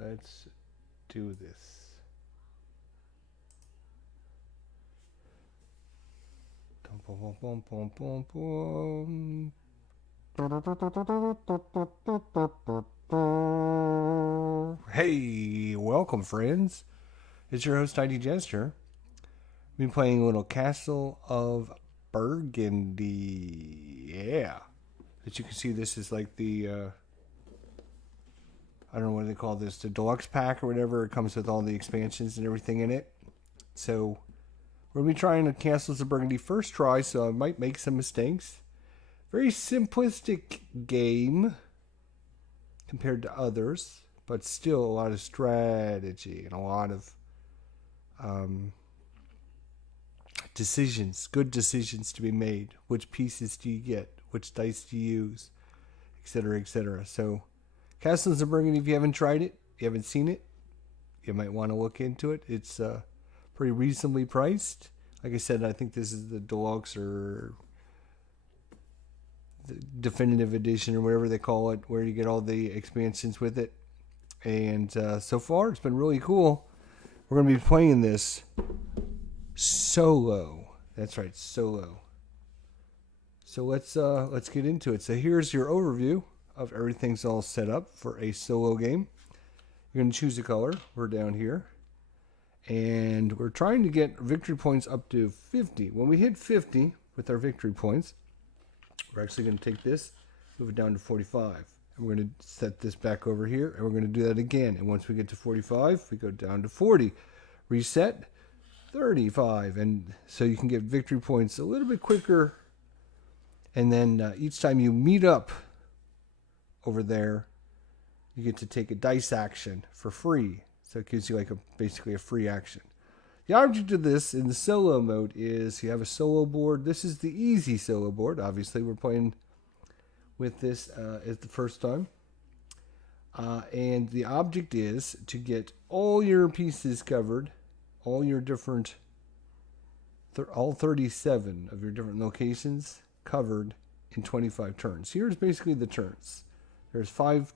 Let's do this. Hey, welcome friends. It's your host, Tidy Jester. We've been playing a little Castle of Burgundy. Yeah. As you can see, this is like the, I don't know what they call this, the deluxe pack or whatever. It comes with all the expansions and everything in it. So, we're going to be trying the Castles of Burgundy first try, so I might make some mistakes. Very simplistic game compared to others, but still a lot of strategy and a lot of decisions, good decisions to be made. Which pieces do you get? Which dice do you use? Etc., etc. So, Castles of Burgundy, if you haven't tried it, you haven't seen it, you might want to look into it. It's pretty reasonably priced. Like I said, I think this is the deluxe or the definitive edition or whatever they call it, where you get all the expansions with it. And so far, it's been really cool. We're going to be playing this solo. That's right, solo. So let's get into it. So here's your overview of everything's all set up for a solo game. You're going to choose a color. We're down here. And we're trying to get victory points up to 50. When we hit 50 with our victory points, we're actually going to take this, move it down to 45. And we're going to set this back over here, and we're going to do that again. And once we get to 45, we go down to 40. Reset, 35. And so you can get victory points a little bit quicker. And then each time you meet up over there, you get to take a dice action for free. So it gives you like basically a free action. The object of this in the solo mode is you have a solo board. This is the easy solo board. Obviously, we're playing with this as the first time. And the object is to get all your pieces covered, all your different, all 37 of your different locations covered in 25 turns. Here's basically the turns. There's five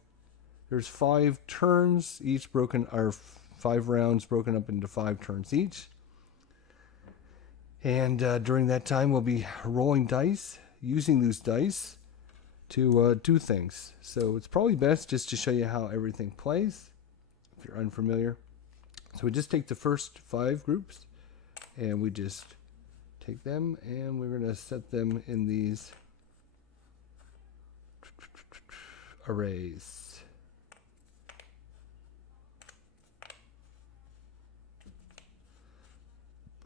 turns, each broken, or 5 rounds broken up into 5 turns each. And during that time, we'll be rolling dice, using those dice to do things. So it's probably best just to show you how everything plays, if you're unfamiliar. So we just take the first 5 groups, and we just take them, and we're going to set them in these arrays.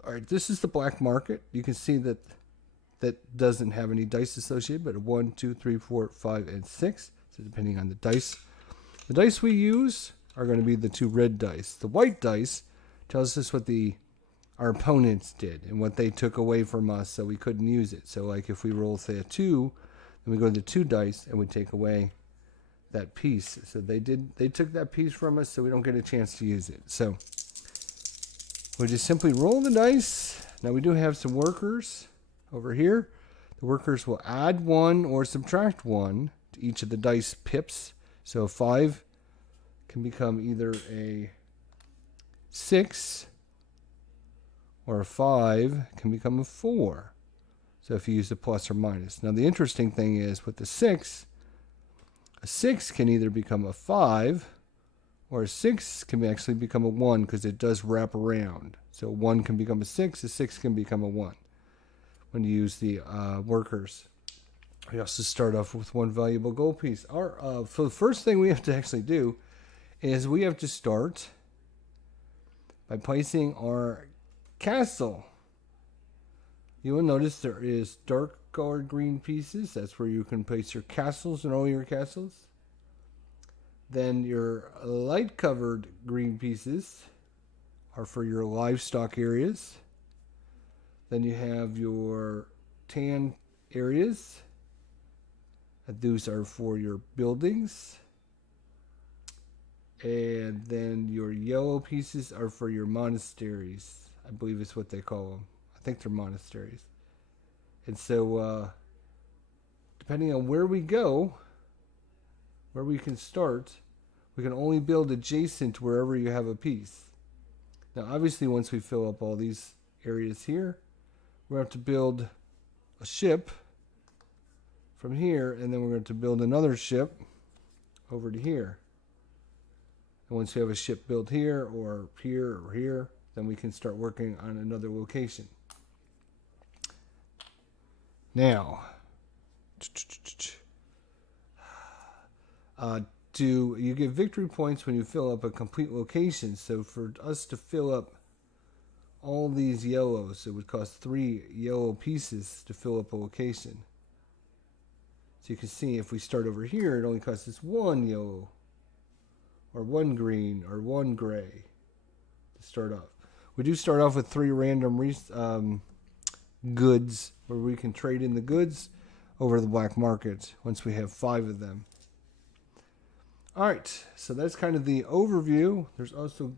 All right, this is the black market. You can see that doesn't have any dice associated, but 1, 2, 3, 4, 5, and 6. So depending on the dice we use are going to be the 2 red dice. The white dice tells us what our opponents did and what they took away from us, so we couldn't use it. So like if we roll, say, a 2, then we go to the 2 dice and we take away that piece. So they took that piece from us, so we don't get a chance to use it. So we just simply roll the dice. Now we do have some workers over here. The workers will add 1 or subtract 1 to each of the dice pips. So 5 can become either a 6 or a 5 can become a 4. So if you use a plus or minus. Now the interesting thing is with the 6, a 6 can either become a 5 or a 6 can actually become a 1 because it does wrap around. So 1 can become a 6 can become a 1 when you use the workers. We also start off with 1 valuable gold piece. So the first thing we have to actually do is we have to start by placing our castle. You will notice there is dark colored green pieces. That's where you can place your castles and all your castles. Then your light covered green pieces are for your livestock areas. Then you have your tan areas. Those are for your buildings. And then your yellow pieces are for your monasteries. I believe is what they call them. I think they're monasteries. And so, depending on where we go, where we can start, We can only build adjacent wherever you have a piece. Now, obviously, once we fill up all these areas here, we're going to have to build a ship from here, and then we're going to build another ship over to here. And once we have a ship built here, or here, then we can start working on another location. Now, you get victory points when you fill up a complete location. So for us to fill up all these yellows, it would cost 3 yellow pieces to fill up a location. So you can see if we start over here, it only costs us 1 yellow, or 1 green, or 1 gray to start off. We do start off with 3 random goods, where we can trade in the goods over the black market once we have 5 of them. Alright, so that's kind of the overview. There's also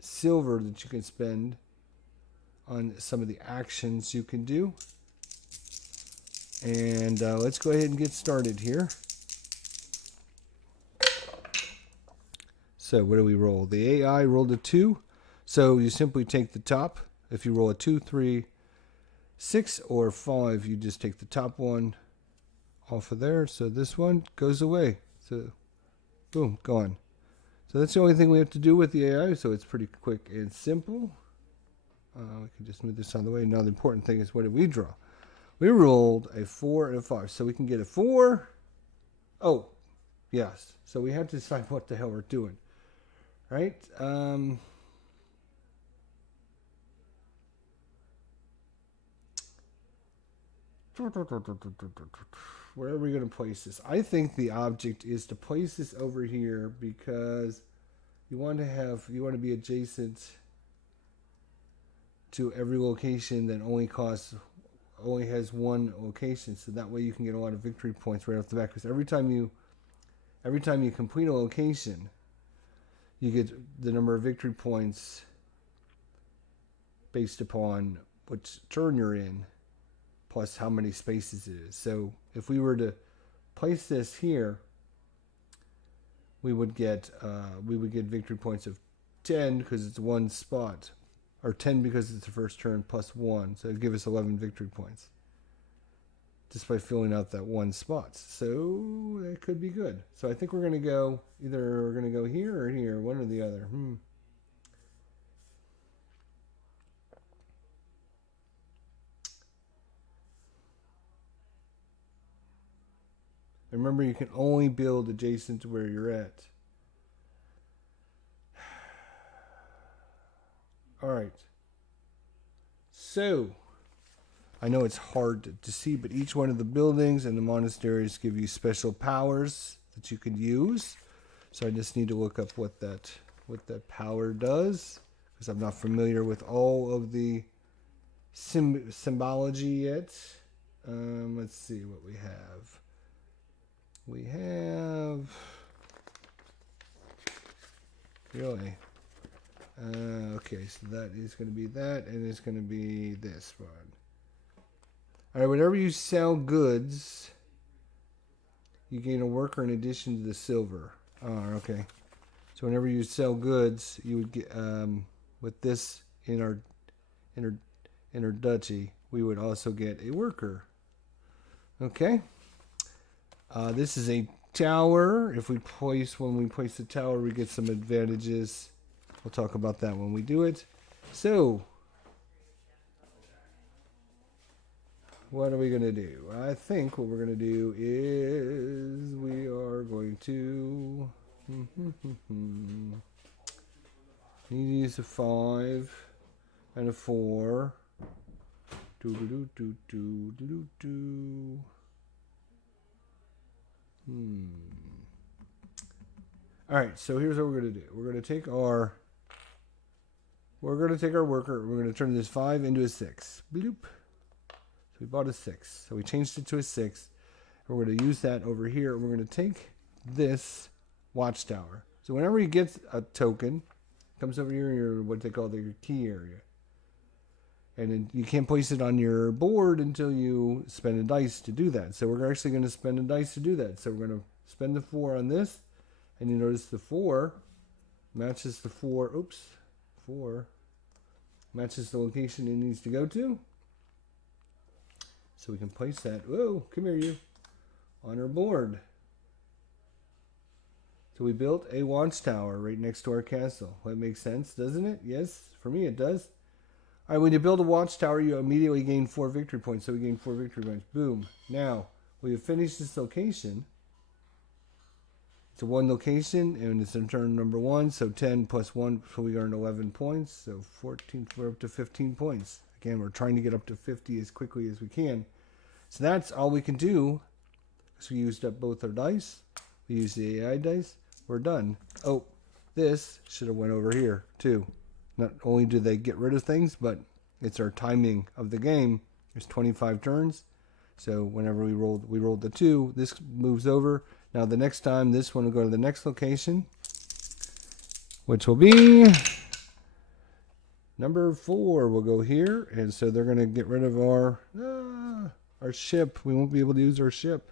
silver that you can spend on some of the actions you can do. And let's go ahead and get started here. So what do we roll? The AI rolled a 2. So you simply take the top. If you roll a 2, 3, 6, or 5, you just take the top one off of there. So this one goes away. So boom, gone. So that's the only thing we have to do with the AI. So it's pretty quick and simple. We can just move this out of the way. Now the important thing is, what did we draw? We rolled a 4 and a 5. So we can get a 4. Oh, yes. So we have to decide what the hell we're doing. Right? Where are we going to place this? I think the object is to place this over here, because you want to be adjacent to every location that only has 1 location, so that way you can get a lot of victory points right off the bat. Because every time you complete a location, you get the number of victory points based upon which turn you're in, plus how many spaces it is. So if we were to place this here, we would get victory points of 10 because it's 1 spot, or 10 because it's the first turn plus 1. So it would give us 11 victory points just by filling out that 1 spot. So that could be good. So I think we're going to go here or here, one or the other. Remember, you can only build adjacent to where you're at. Alright. So, I know it's hard to see, but each one of the buildings and the monasteries give you special powers that you can use. So I just need to look up what that power does, because I'm not familiar with all of the symbology yet. Let's see what we have. We have, really, okay, so that is going to be that, and it's going to be this one. All right, whenever you sell goods, you gain a worker in addition to the silver. Oh, okay. So whenever you sell goods, you would get, with this in our duchy, we would also get a worker. Okay. This is a tower. When we place the tower, we get some advantages. We'll talk about that when we do it. So, what are we going to do? I think what we're going to do is we are going to need to use a 5 and a 4. Alright, so here's what we're going to do. We're going to take our worker. We're going to turn this 5 into a 6. Bloop. So we bought a 6. So we changed it to a 6. And we're going to use that over here. We're going to take this watchtower. So whenever you get a token, it comes over here in your, what they call your key area. And then you can't place it on your board until you spend a dice to do that. So we're actually going to spend a dice to do that. So we're going to spend the 4 on this And you notice the 4 matches the 4. Oops. 4 matches the location it needs to go to. So we can place that. Whoa, come here, you. On our board. So we built a watchtower right next to our castle. That makes sense, doesn't it? Yes, for me it does. All right, when you build a watchtower, you immediately gain 4 victory points. So we gain 4 victory points. Boom. Now, we have finished this location. It's a 1 location, and it's in turn number 1. So 10 plus 1, so we earn 11 points. So 14, we're up to 15 points. Again, we're trying to get up to 50 as quickly as we can. So that's all we can do. So we used up both our dice. We used the AI dice. We're done. Oh, this should have went over here too. Not only do they get rid of things, but it's our timing of the game. There's 25 turns. So whenever we rolled the 2, this moves over. Now the next time, this one will go to the next location, which will be number 4 will go here. And so they're going to get rid of our ship. We won't be able to use our ship.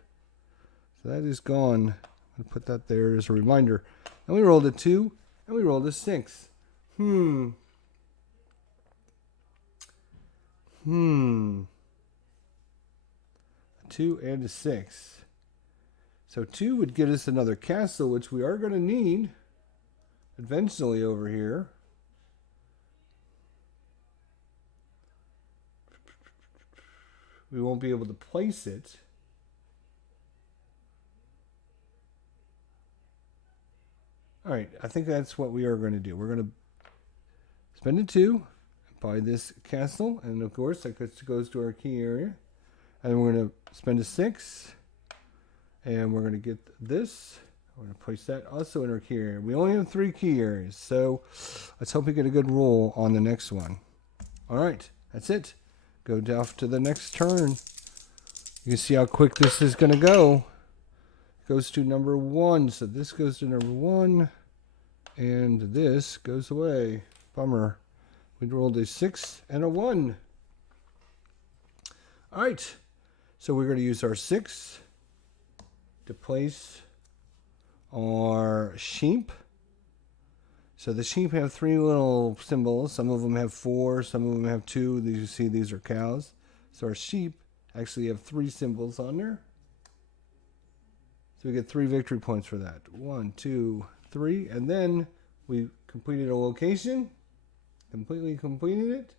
So that is gone. I'll put that there as a reminder. And we rolled a 2, and we rolled a 6. A 2 and a 6. So 2 would get us another castle, which we are going to need eventually over here. We won't be able to place it. All right, I think that's what we are going to do. We're going to spend a 2, buy this castle, and of course that goes to our key area. And we're going to spend a 6, and we're going to get this. We're going to place that also in our key area. We only have 3 key areas, so let's hope we get a good roll on the next one. All right, that's it. Go down to the next turn. You can see how quick this is going to go. Goes to number 1, so this goes to number 1, and this goes away. Bummer. We rolled a 6 and a 1. All right, so we're going to use our 6 to place our sheep. So the sheep have 3 little symbols. Some of them have 4, some of them have 2. These, you see, these are cows. So our sheep actually have 3 symbols on there. So we get 3 victory points for that. 1, 2, 3. And then we completed a location. Completely completed it.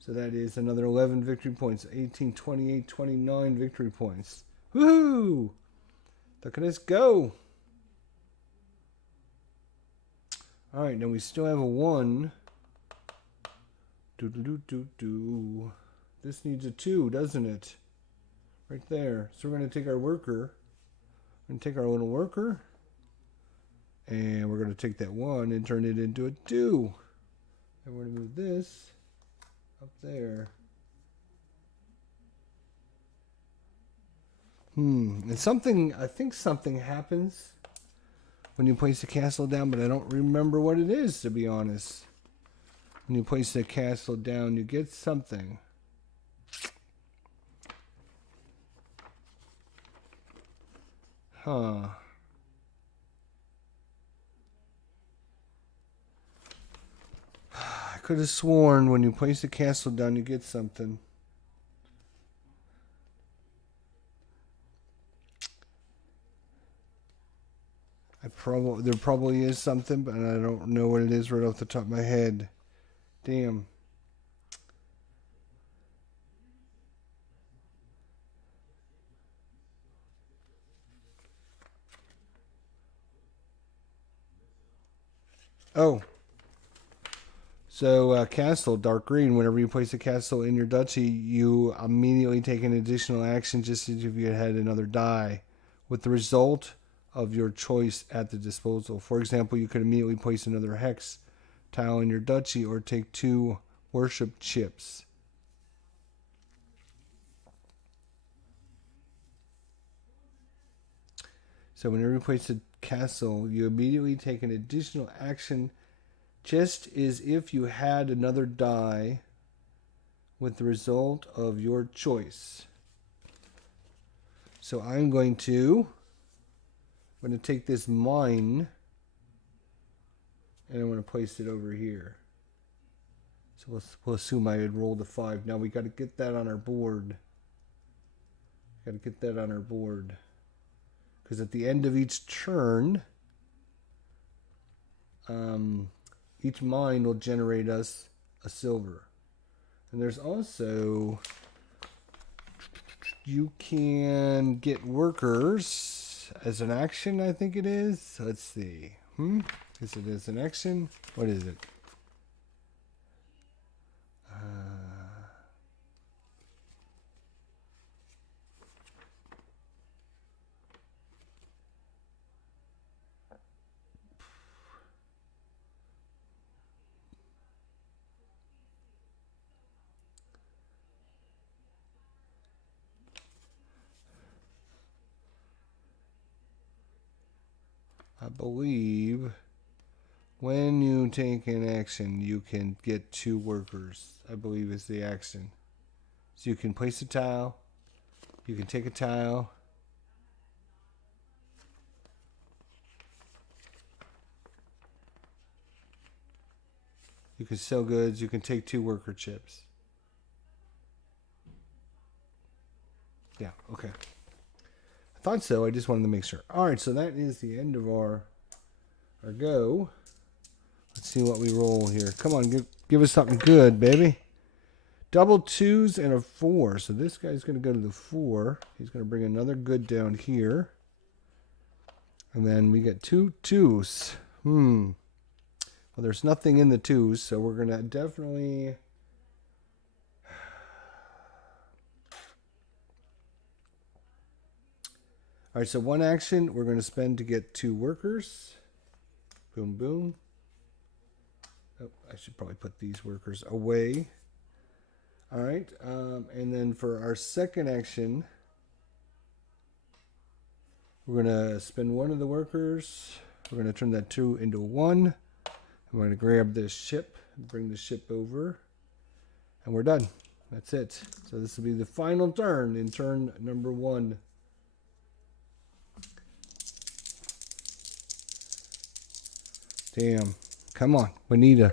So that is another 11 victory points. 18, 28, 29 victory points. Woohoo! Look at us go. All right, now we still have a 1. This needs a 2, doesn't it? Right there. So we're going to take our worker. We're going to take our little worker. And we're going to take that 1 and turn it into a 2. And we're going to move this up there. And something, I think something happens when you place the castle down, but I don't remember what it is, to be honest. When you place the castle down, you get something. Huh. I could have sworn when you place the castle down, you get something. There probably is something, but I don't know what it is right off the top of my head. Damn. Oh. So, castle, dark green. Whenever you place a castle in your duchy, you immediately take an additional action just as if you had another die, with the result of your choice at the disposal. For example, you could immediately place another hex tile in your duchy or take 2 worship chips. So whenever you place a castle, you immediately take an additional action just as if you had another die with the result of your choice. So I'm going to I'm going to take this mine and I'm going to place it over here. So we'll assume I had rolled a 5. Now we got to get that on our board. Got to get that on our board. Because at the end of each turn, each mine will generate us a silver. And there's also, you can get workers as an action, I think it is. Let's see. Is it as an action? What is it? I believe when you take an action, you can get 2 workers, I believe is the action. So you can place a tile, you can take a tile, you can sell goods, you can take 2 worker chips. Yeah, okay. I thought so, I just wanted to make sure. Alright, so that is the end of our go. Let's see what we roll here. Come on, give us something good, baby. Double 2s and a 4. So this guy's going to go to the 4. He's going to bring another good down here. And then we get 2 2s. Well, there's nothing in the 2s, so we're going to definitely... Alright, so one action we're going to spend to get 2 workers. Boom, boom. Oh, I should probably put these workers away. Alright, and then for our second action, we're going to spend 1 of the workers. We're going to turn that 2 into 1. And we're going to grab this ship, bring the ship over, and we're done. That's it. So this will be the final turn in turn number 1. Damn. Come on. We need a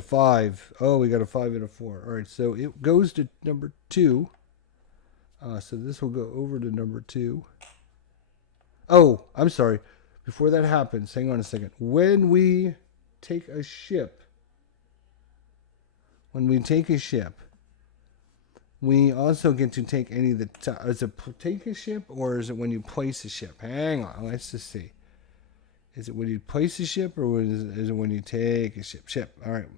5. Oh, we got a 5 and a 4. All right, so it goes to number 2. So this will go over to number 2. Oh, I'm sorry. Before that happens, hang on a second. When we take a ship, we also get to take any of the... Is it take a ship or is it when you place a ship? Hang on. Let's just see. Is it when you place a ship or is it when you take a ship? Ship. All right.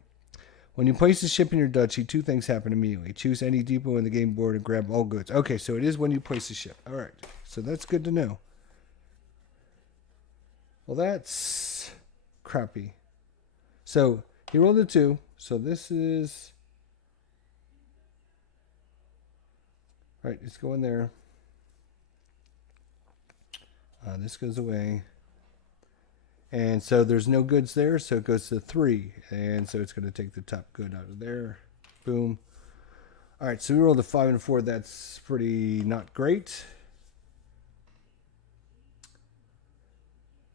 When you place a ship in your duchy, 2 things happen immediately. Choose any depot in the game board and grab all goods. Okay, so it is when you place a ship. All right. So that's good to know. Well, that's crappy. So he rolled a 2. So this is... All right, let's go in there. This goes away. And so there's no goods there, so it goes to 3. And so it's going to take the top good out of there. Boom. All right, so we rolled a 5 and a 4. That's pretty not great.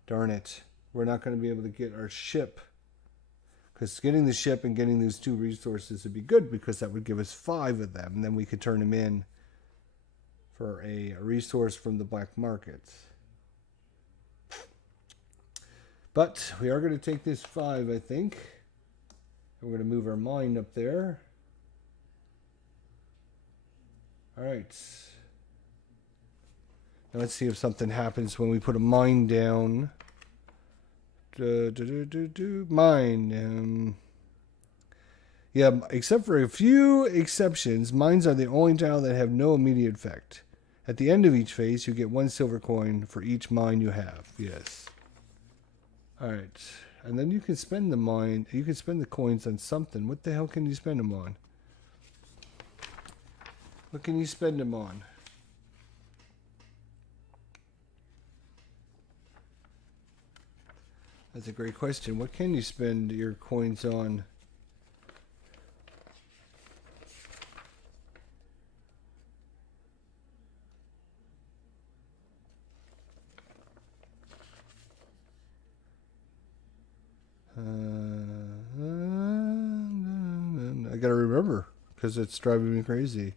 Darn it. We're not going to be able to get our ship. Because getting the ship and getting those 2 resources would be good because that would give us 5 of them. And then we could turn them in for a resource from the black market. But we are going to take this 5, I think. And we're going to move our mine up there. All right. Now let's see if something happens when we put a mine down. Mine. Yeah, except for a few exceptions, mines are the only tile that have no immediate effect. At the end of each phase, you get 1 silver coin for each mine you have. Yes. Alright, and then you can spend the coins on something. What the hell can you spend them on? What can you spend them on? That's a great question. What can you spend your coins on? I gotta remember because it's driving me crazy.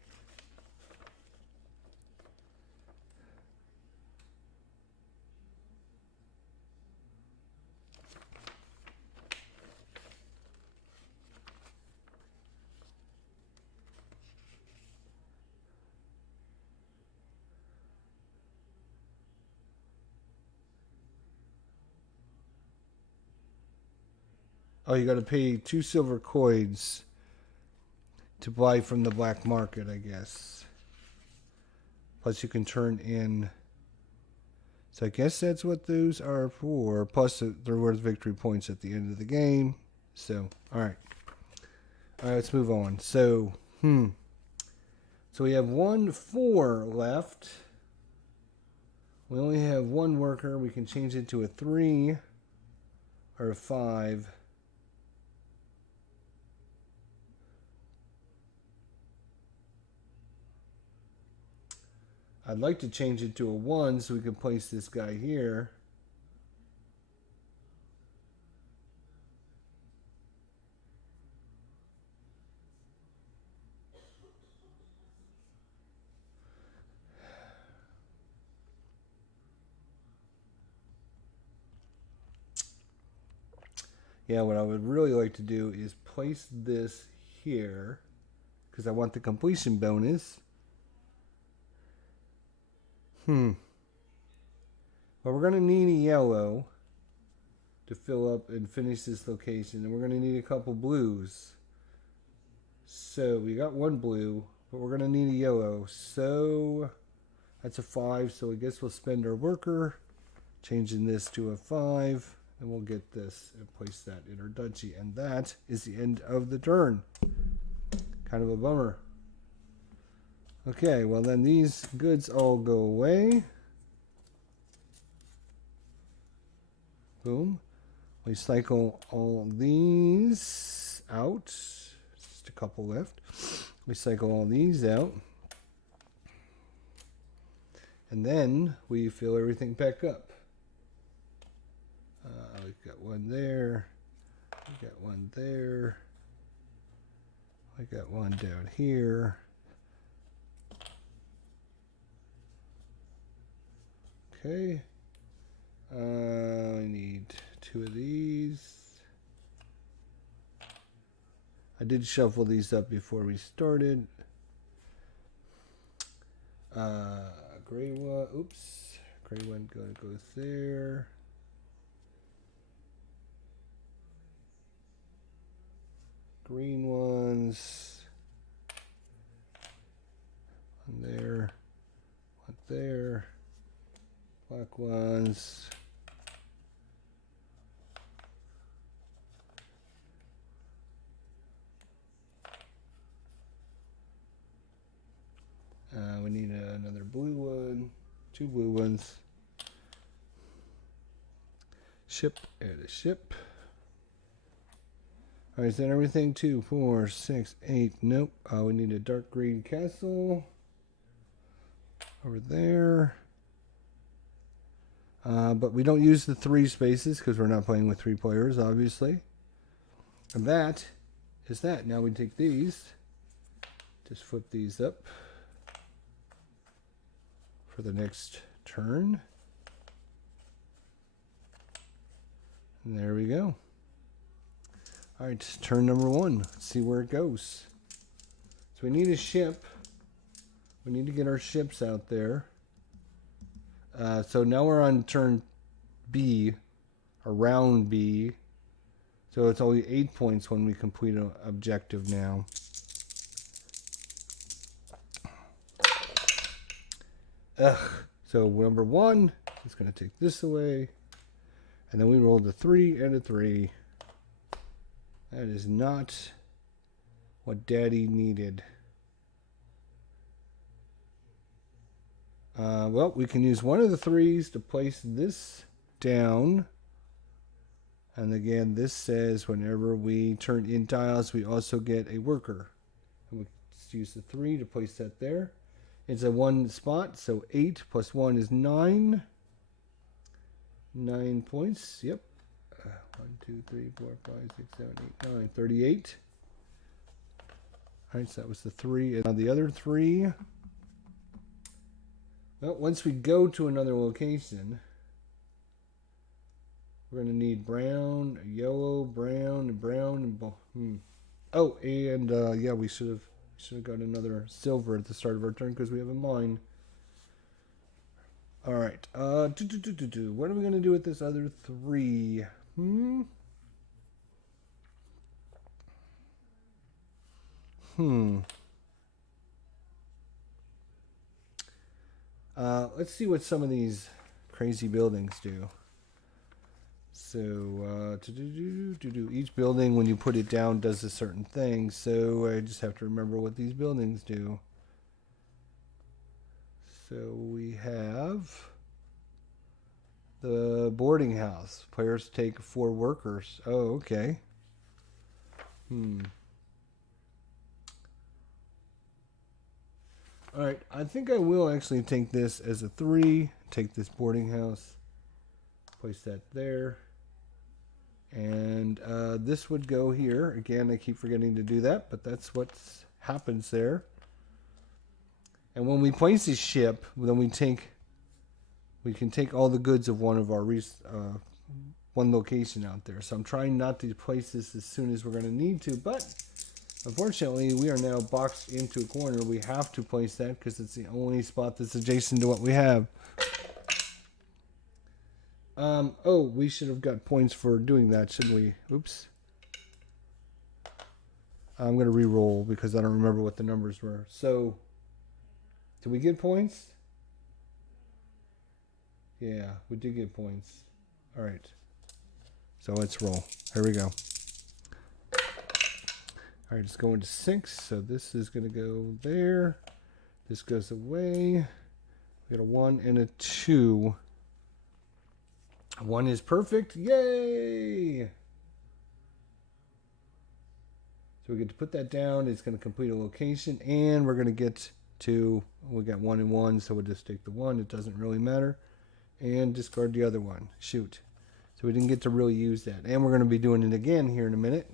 Oh, you got to pay 2 silver coins to buy from the black market, I guess. Plus, you can turn in. So I guess that's what those are for. Plus, they're worth victory points at the end of the game. So, all right. All right, let's move on. So, So we have 4 left. We only have 1 worker. We can change it to a 3 or a 5. I'd like to change it to a 1 so we can place this guy here. Yeah, what I would really like to do is place this here because I want the completion bonus. Well, we're going to need a yellow to fill up and finish this location. And we're going to need a couple blues. So we got 1 blue, but we're going to need a yellow. So that's a 5. So I guess we'll spend our worker changing this to a 5. And we'll get this and place that in our duchy. And that is the end of the turn. Kind of a bummer. Okay, well then these goods all go away. Boom. We cycle all these out. Just a couple left. We cycle all these out. And then we fill everything back up. We've got 1 there. We got 1 there. I got 1 down here. Okay. I need 2 of these. I did shuffle these up before we started. Gray one. Oops. Gray one gonna go there. Green ones. 1 there. 1 there. Black ones. We need another blue one. 2 blue ones. Ship and a ship. Alright, is that everything? 2, 4, 6, 8. Nope. We need a dark green castle. Over there. But we don't use the 3 spaces because we're not playing with 3 players, obviously. And that is that. Now we take these. Just flip these up for the next turn. And there we go. All right, turn number 1. Let's see where it goes. So we need a ship. We need to get our ships out there. So now we're on turn B, or round B. So it's only 8 points when we complete an objective now. So number 1 is going to take this away. And then we rolled a 3 and a 3. That is not what Daddy needed. Well, we can use one of the 3s to place this down. And again, this says whenever we turn in tiles, we also get a worker. And we just use the 3 to place that there. It's a 1 spot, so 8 plus 1 is 9. 9 points, yep. 1, 2, 3, 4, 5, 6, 7, 8, 9, 38. All right, so that was the 3. And now the other 3. Well, once we go to another location, we're going to need brown, yellow, brown, and brown, and oh, and yeah, we should have got another silver at the start of our turn because we have a mine. All right. What are we going to do with this other 3? Let's see what some of these crazy buildings do. So, each building, when you put it down, does a certain thing. So, I just have to remember what these buildings do. So, we have the boarding house. Players take 4 workers. Oh, okay. Alright, I think I will actually take this as a 3. Take this boarding house. Place that there. And this would go here. Again, I keep forgetting to do that, but that's what happens there. And when we place a ship, then we can take all the goods of one of our one location out there. So I'm trying not to place this as soon as we're going to need to, but unfortunately we are now boxed into a corner. We have to place that because it's the only spot that's adjacent to what we have. Oh, we should have got points for doing that, shouldn't we? Oops. I'm going to re-roll because I don't remember what the numbers were. So, did we get points? Yeah, we did get points. All right. So let's roll. Here we go. All right, it's going to 6. So this is going to go there. This goes away. We got a 1 and a 2. 1 is perfect. Yay! So we get to put that down. It's going to complete a location. And we're going to get to, we got 1 and 1, so we'll just take the 1. It doesn't really matter. And discard the other one. Shoot. So we didn't get to really use that. And we're going to be doing it again here in a minute.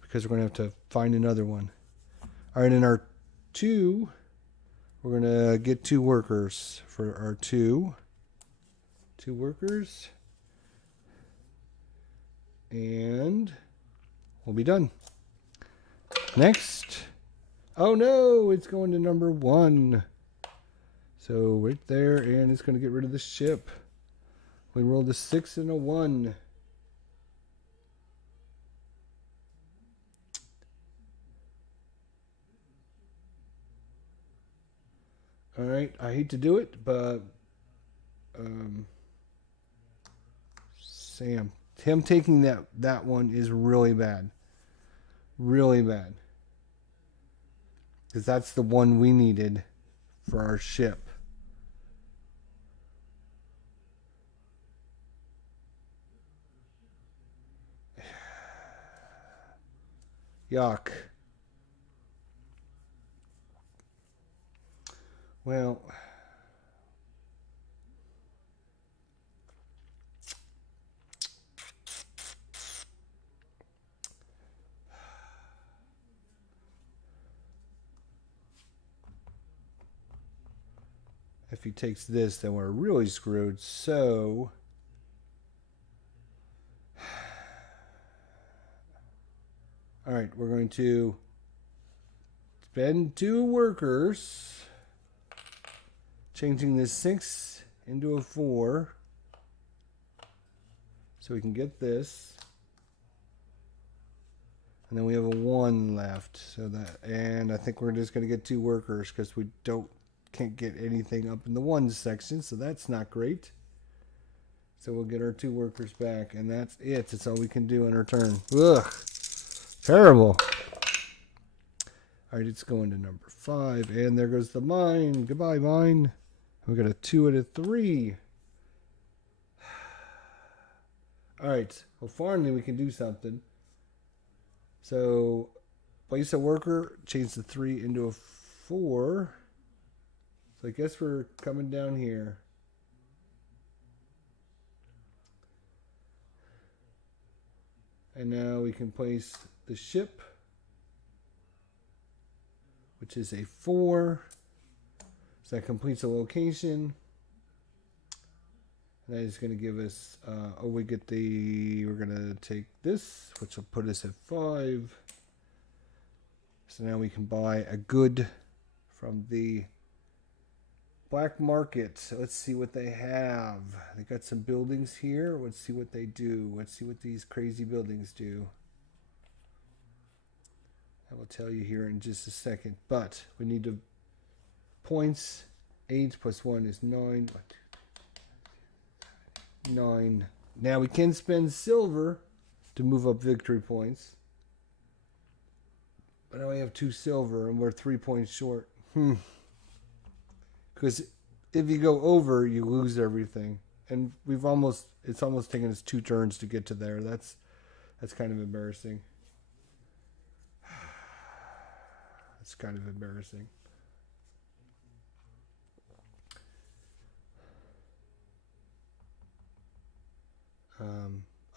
Because we're going to have to find another one. All right, in our 2, we're going to get 2 workers for our 2. 2 workers, and we'll be done. Next. Oh no, it's going to number 1. So right there, and it's going to get rid of the ship. We rolled a 6 and a 1. All right, I hate to do it, but Sam, him taking that one is really bad. Really bad. Because that's the one we needed for our ship. Yuck. Well, if he takes this, then we're really screwed. So, all right, we're going to spend 2 workers, changing this 6 into a 4, so we can get this. And then we have a 1 left. So that, and I think we're just going to get 2 workers because we can't get anything up in the 1 section, so that's not great. So we'll get our 2 workers back, and that's it. That's all we can do in our turn. Ugh, terrible. All right, it's going to number 5, and there goes the mine. Goodbye, mine. We got a 2 and a 3. All right, well, finally we can do something. So, place a worker, change the 3 into a 4. I guess we're coming down here. And now we can place the ship, which is a 4. So that completes the location. And that is going to give us, we're going to take this, which will put us at 5. So now we can buy a good from the black market. So let's see what they have. They got some buildings here. Let's see what they do. Let's see what these crazy buildings do. I will tell you here in just a second. But we need to points. 8 plus 1 is 9. 9. Now we can spend silver to move up victory points. But I only have 2 silver and we're 3 points short. Because if you go over, you lose everything. And it's almost taken us 2 turns to get to there. That's kind of embarrassing. It's kind of embarrassing.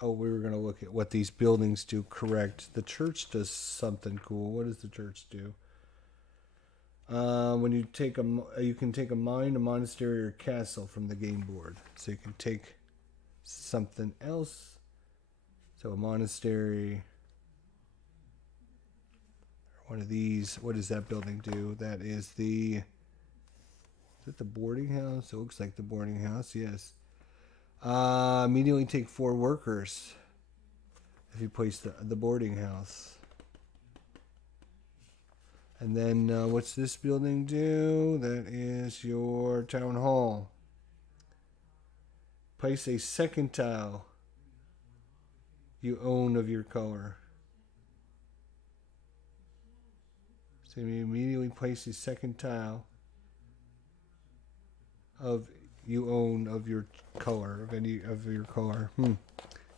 We were going to look at what these buildings do correct. The church does something cool. What does the church do? When you can take a mine, a monastery, or a castle from the game board. So you can take something else. So a monastery, or one of these. What does that building do? That is is it the boarding house? It looks like the boarding house, yes. Immediately take 4 workers if you place the boarding house. And then what's this building do? That is your town hall. Place a 2nd tile you own of your color. So you immediately place a 2nd tile you own of your color, of any of your color.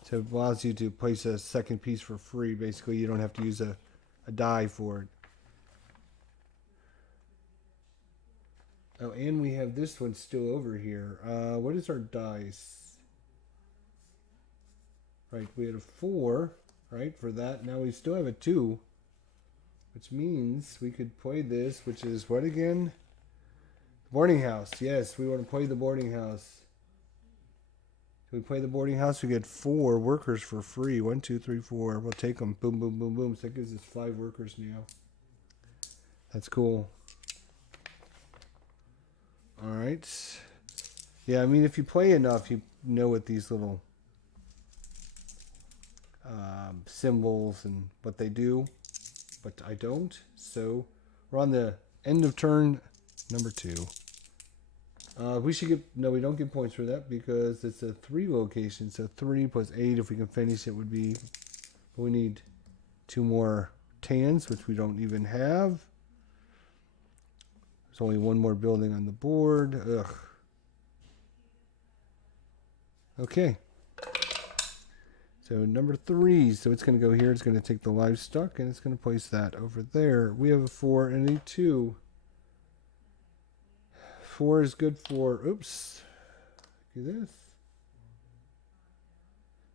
So it allows you to place a 2nd piece for free. Basically, you don't have to use a die for it. Oh, and we have this one still over here. What is our dice? Right, we had a 4, right, for that. Now we still have a 2, which means we could play this, which is what again? Boarding house. Yes, we want to play the boarding house. If we play the boarding house, we get 4 workers for free. 1, 2, 3, 4. We'll take them. Boom, boom, boom, boom. So that gives us 5 workers now. That's cool. All right. Yeah, I mean, if you play enough, you know what these little symbols and what they do. But I don't. So we're on the end of turn number 2. We don't get points for that because it's a 3 location. So 3 plus 8, if we can finish it, would be. We need 2 more tans, which we don't even have. There's only 1 more building on the board. Ugh. Okay. So number 3. So it's going to go here. It's going to take the livestock and it's going to place that over there. We have a 4 and a 2. 4 is good for, oops, look at this.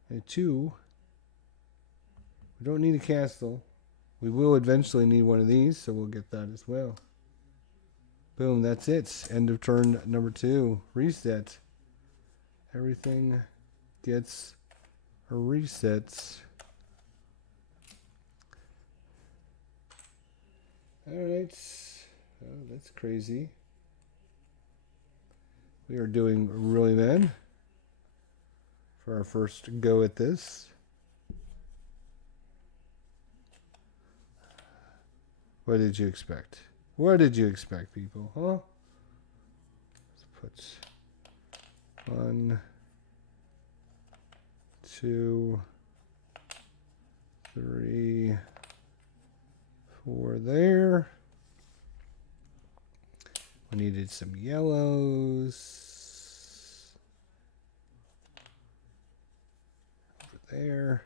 And 2, we don't need a castle. We will eventually need one of these, so we'll get that as well. Boom, that's it. End of turn number 2. Reset. Everything gets a reset. Alright. Oh, that's crazy. We are doing really bad for our first go at this. What did you expect? What did you expect, people? Huh? Let's put 1, 2, 3, 4 there. We needed some yellows over there.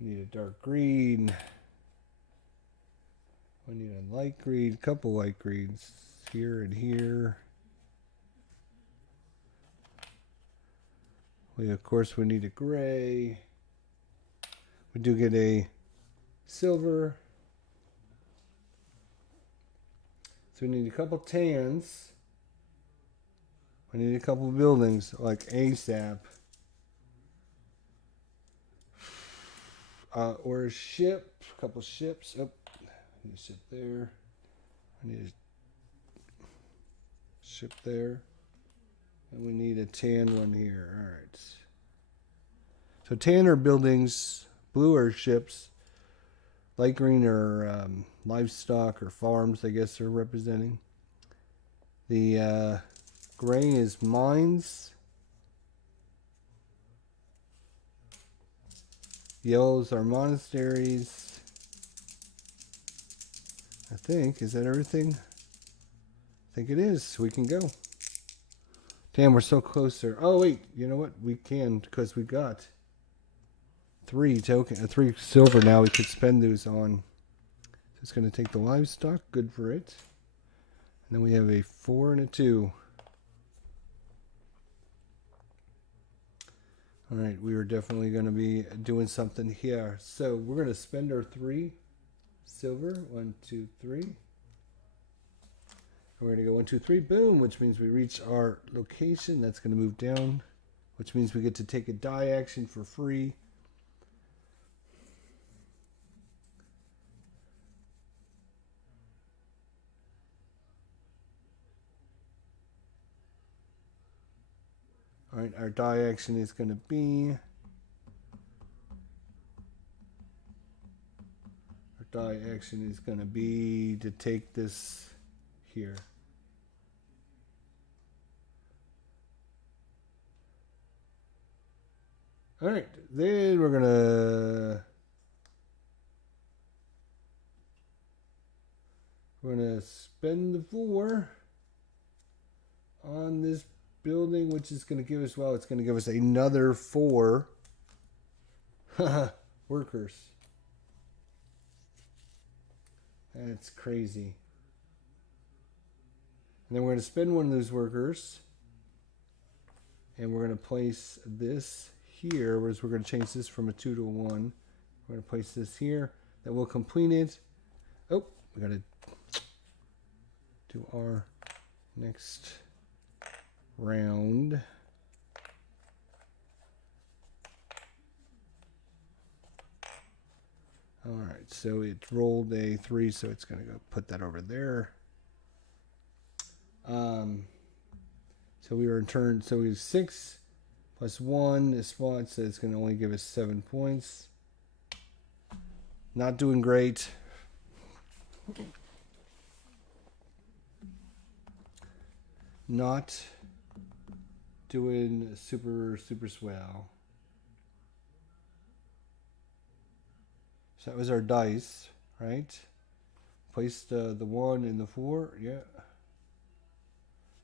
We need a dark green. We need a light green, a couple light greens here and here. Of course, we need a gray. We do get a silver. So we need a couple tans. We need a couple buildings, like ASAP. Or a ship. A couple ships. Oh, I need a ship there. I need a ship there. And we need a tan one here. Alright. So tan are buildings. Blue are ships. Light green are livestock or farms, I guess they're representing. The gray is mines. Yellows are monasteries. I think. Is that everything? I think it is. We can go. Damn, we're so close there. Oh, wait. You know what? We can because we got 3 silver now. We could spend those on. So it's going to take the livestock. Good for it. And then we have a 4 and a 2. All right, we are definitely going to be doing something here. So we're going to spend our 3 silver. 1, 2, 3. We're going to go 1, 2, 3, boom, which means we reach our location. That's going to move down, which means we get to take a die action for free. All right, our die action is going to be... to take this here. All right, then we're gonna spend the 4 on this building, which is gonna give us, well, it's gonna give us another 4 workers. That's crazy. And then we're gonna spend one of those workers, and we're gonna place this here, whereas we're going to change this from a 2 to a 1. We're going to place this here. That will complete it. Oh, we got to do our next round. All right, so it rolled a 3, so it's going to go put that over there. So we were in turn, so we have 6 plus 1 is spot, so it's going to only give us 7 points. Not doing great. Not doing super swell. So that was our dice, right? Placed the 1 and the 4, yeah.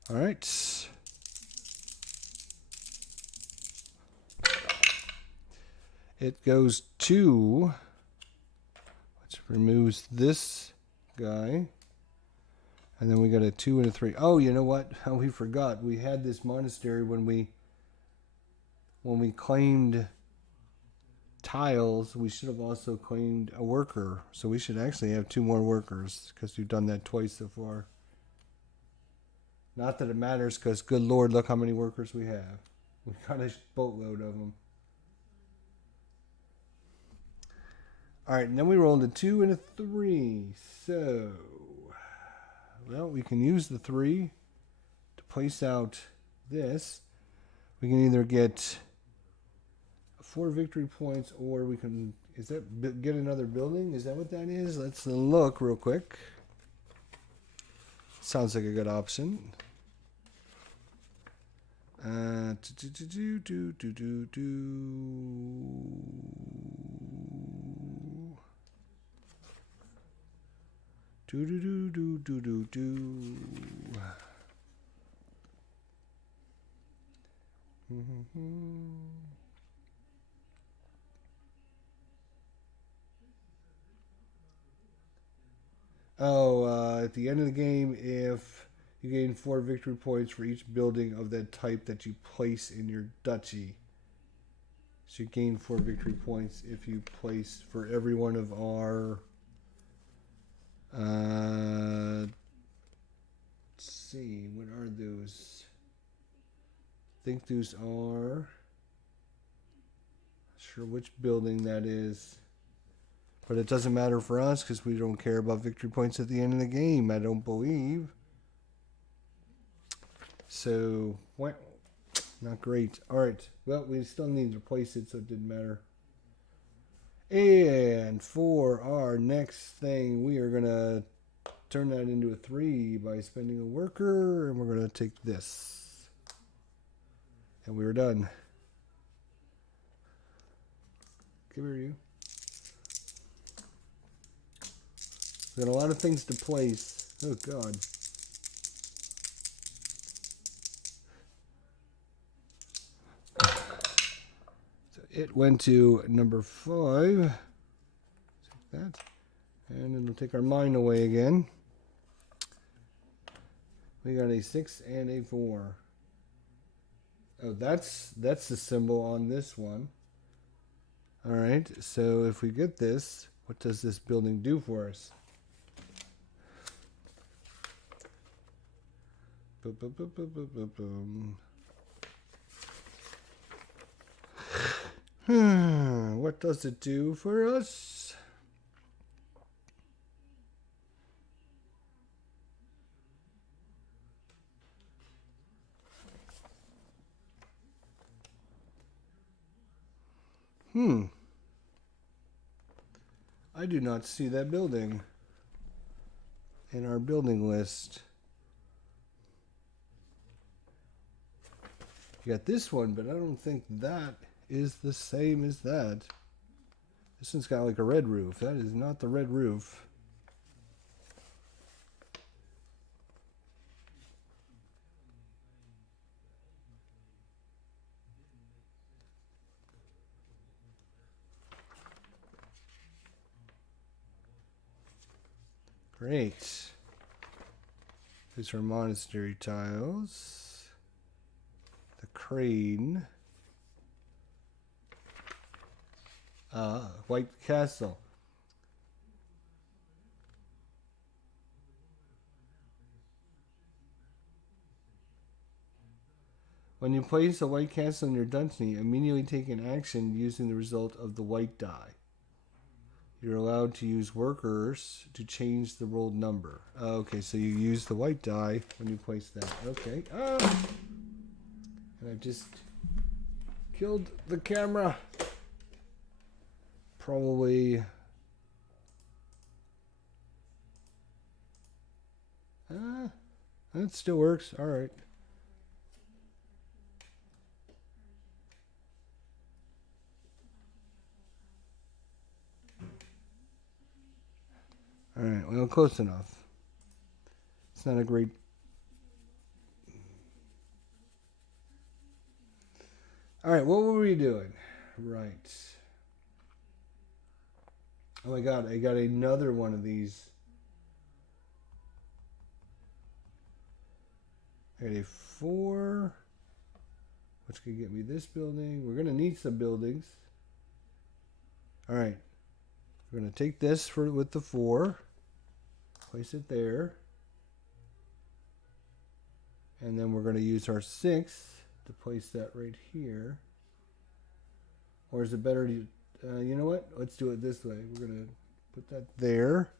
All right. It goes to, which removes this guy. And then we got a 2 and a 3. Oh, you know what? We forgot. We had this monastery when we claimed tiles. We should have also claimed a worker. So we should actually have 2 more workers because we've done that twice so far. Not that it matters because, good Lord, look how many workers we have. We got a boatload of them. All right, and then we rolled a 2 and a 3. So, well, we can use the 3 to place out this. We can either get 4 victory points, or we can, is that get another building? Is that what that is? Let's look real quick. Sounds like a good option. At the end of the game, if you gain 4 victory points for each building of that type that you place in your duchy. So you gain 4 victory points if you place for every one of our. Let's see, what are those? I think those are. Not sure which building that is. But it doesn't matter for us because we don't care about victory points at the end of the game, I don't believe. So, well, not great. Alright, well, we still need to replace it, so it didn't matter. And for our next thing, we are going to turn that into a 3 by spending a worker, and we're going to take this. And we're done. Come here, you. We've got a lot of things to place. Oh, God. So it went to number 5. Take that. And it'll take our mine away again. We got a 6 and a 4. Oh, that's the symbol on this one. Alright, so if we get this, what does this building do for us? Boom, boom, boom, boom, boom, boom, boom. What does it do for us? I do not see that building in our building list. You got this one, but I don't think that is the same as that. This one's got like a red roof. That is not the red roof. Great. These are monastery tiles. The crane. White Castle. When you place a white castle in your dungeon, immediately take an action using the result of the white die. You're allowed to use workers to change the rolled number. Okay, so you use the white die when you place that. Okay. And I've just killed the camera. Probably. That still works. All right. All right. Well, close enough. It's not a great. All right. What were we doing? Right. Oh my God! I got another one of these. I got a 4, which could get me this building. We're gonna need some buildings. All right, we're gonna take this with the 4, place it there, and then we're gonna use our 6 to place that right here. Or is it better to? You know what? Let's do it this way. We're gonna put that there.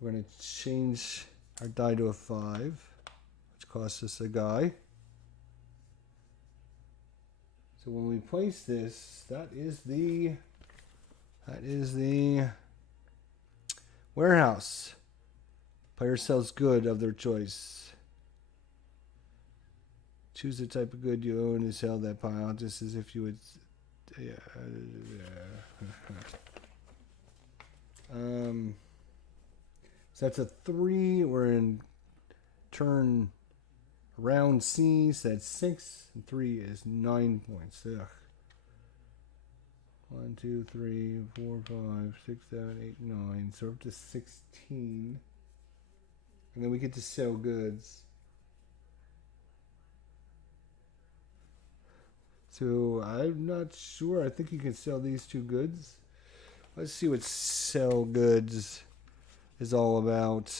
We're gonna change our die to a 5. Costs us a guy. So when we place this, that is the warehouse. Player sells good of their choice. Choose the type of good you own and sell that pile just as if you would. So that's a 3. We're in turn. Round C, so that's 6, and 3 is 9 points. Ugh. 1, 2, 3, 4, 5, 6, 7, 8, 9. So we're up to 16. And then we get to sell goods. So I'm not sure. I think you can sell these two goods. Let's see what sell goods is all about.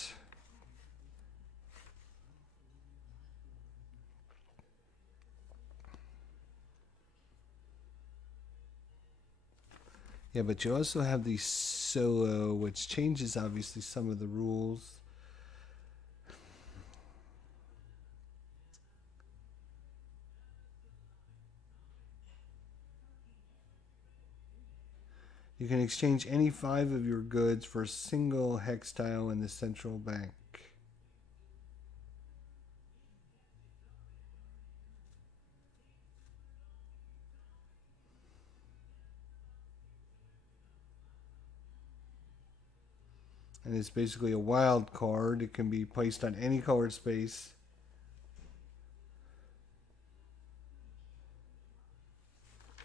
Yeah, but you also have the solo, which changes obviously some of the rules. You can exchange any 5 of your goods for a single hex tile in the central bank. And it's basically a wild card. It can be placed on any colored space.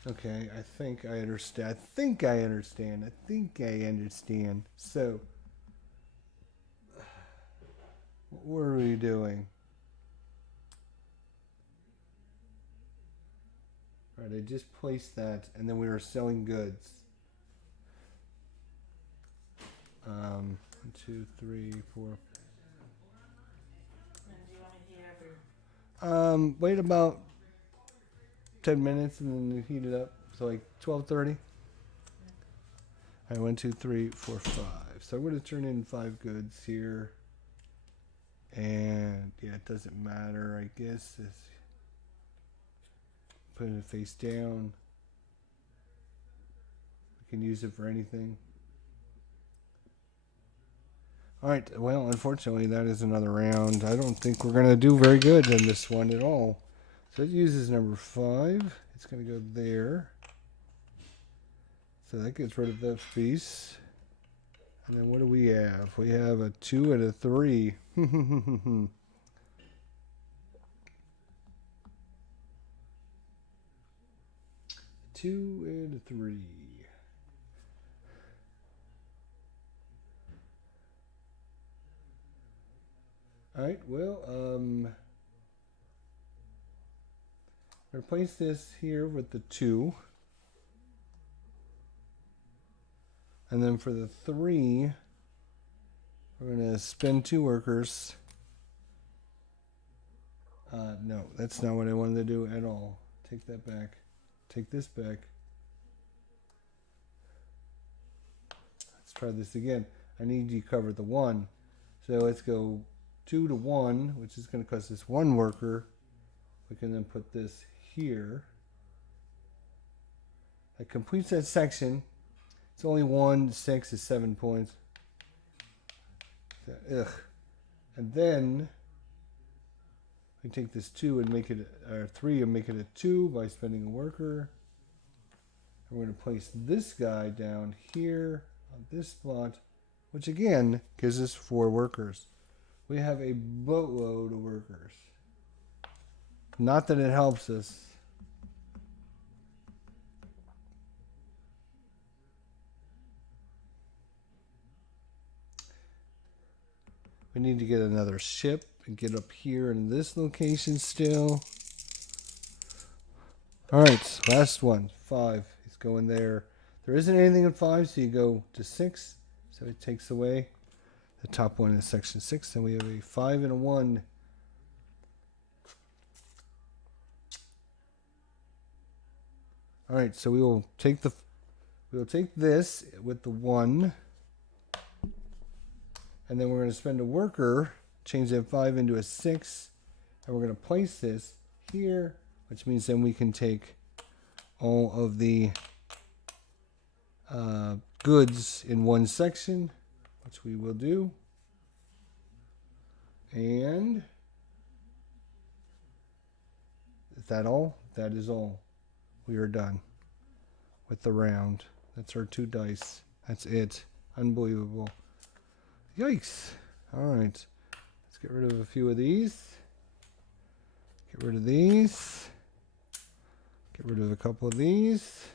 Okay, I think I understand. I think I understand. So, what are we doing? All right, I just placed that, and then we were selling goods. 1, 2, 3, 4. Wait about 10 minutes and then heat it up. So like 12:30. All right, 1, 2, 3, 4, 5. So I'm going to turn in 5 goods here. And yeah, it doesn't matter, I guess. Put it face down. We can use it for anything. Alright, well, unfortunately, that is another round. I don't think we're going to do very good in this one at all. So it uses number 5. It's going to go there. So that gets rid of that piece. And then what do we have? We have a 2 and a 3. 2 and a 3. Alright, well, I'm going to place this here with the 2. And then for the 3, we're going to spend 2 workers. No, that's not what I wanted to do at all. Take that back. Take this back. Let's try this again. I need you to cover the 1. So let's go 2 to 1, which is going to cost us 1 worker. We can then put this here. That completes that section. It's only 1, 6 is 7 points. Ugh. And then we take this 2 and make it, or 3 and make it a 2 by spending a worker. And we're going to place this guy down here on this spot, which again gives us 4 workers. We have a boatload of workers. Not that it helps us. We need to get another ship and get up here in this location still. Alright, last one. 5 is going there. There isn't anything in 5, so you go to 6. So it takes away the top one in section 6. And we have a 5 and a 1. Alright, so we will take this with the 1. And then we're going to spend a worker, change that 5 into a 6, and we're going to place this here, which means then we can take all of the goods in one section, which we will do. And is that all? That is all. We are done with the round. That's our 2 dice. That's it. Unbelievable. Yikes. Alright. Let's get rid of a few of these. Get rid of these. Get rid of a couple of these.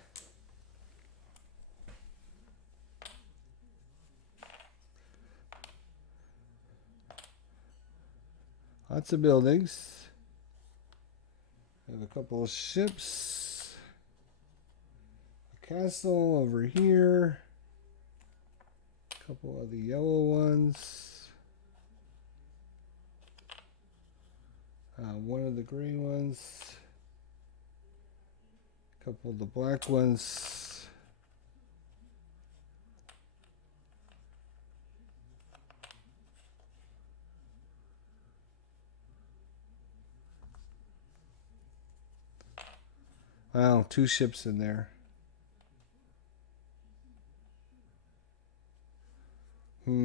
Lots of buildings. We have a couple of ships. castle over here. A couple of the yellow ones. One of the green ones. A couple of the black ones. Wow, 2 ships in there. Nope.